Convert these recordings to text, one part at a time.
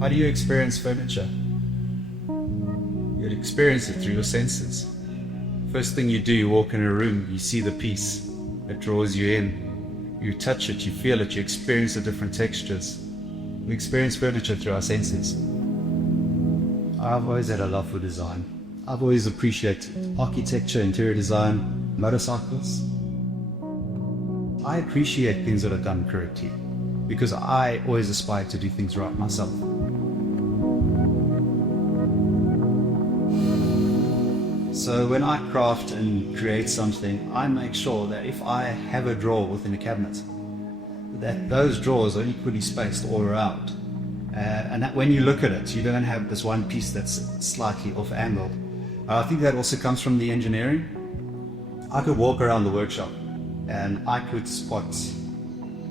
How do you experience furniture? You experience it through your senses. First thing you do, you walk in a room, you see the piece, it draws you in. You touch it, you feel it, you experience the different textures. We experience furniture through our senses. I've always had a love for design. I've always appreciated architecture, interior design, motorcycles. I appreciate things that are done correctly because I always aspire to do things right myself. So when I craft and create something, I make sure that if I have a drawer within a cabinet, that those drawers are equally spaced all around. And that when you look at it, you don't have this one piece that's slightly off angle. I think that also comes from the engineering. I could walk around the workshop and I could spot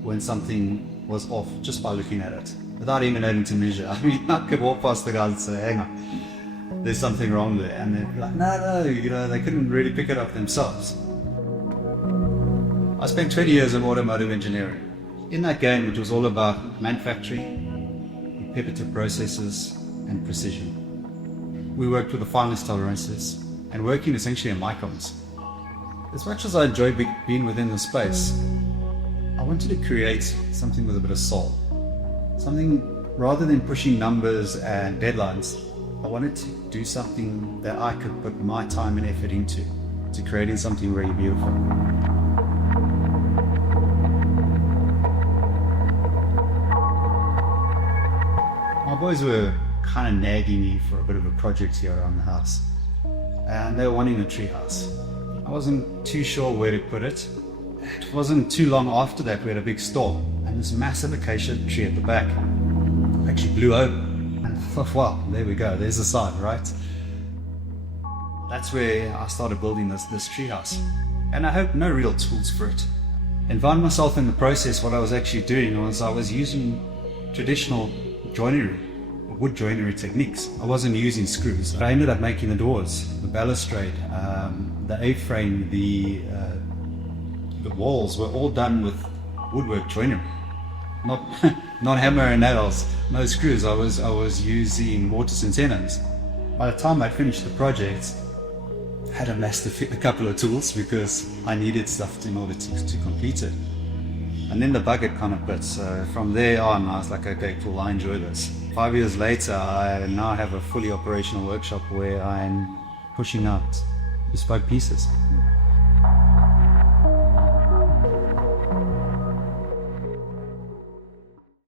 when something was off just by looking at it, without even having to measure. I mean, I could walk past the guys and say, hang on, there's something wrong there. And they'd be like, no, they couldn't really pick it up themselves. I spent 20 years in automotive engineering. In that game, it was all about manufacturing, repetitive processes, and precision. We worked with the finest tolerances and working essentially in microns. As much as I enjoy being within the space, I wanted to create something with a bit of soul. Something, rather than pushing numbers and deadlines, I wanted to do something that I could put my time and effort into, to creating something really beautiful. My boys were kind of nagging me for a bit of a project here around the house, and they were wanting a tree house. I wasn't too sure where to put it. It wasn't too long after that we had a big storm, and this massive acacia tree at the back actually blew over. And I thought, well, there we go, there's a sign, right? That's where I started building this tree house. And I had no real tools for it. And found myself in the process, what I was actually doing was I was using traditional joinery, wood joinery techniques. I wasn't using screws. I ended up making the doors, the balustrade, the A-frame, the walls were all done with woodwork joinery. Not hammer and nails, no screws. I was using mortise and tenons. By the time I'd finished the project, I had amassed a couple of tools because I needed stuff in order to complete it. And then the bug had kind of bit, so from there on I was like, okay, cool, I enjoy this. 5 years later, I now have a fully operational workshop where I'm pushing out bespoke pieces.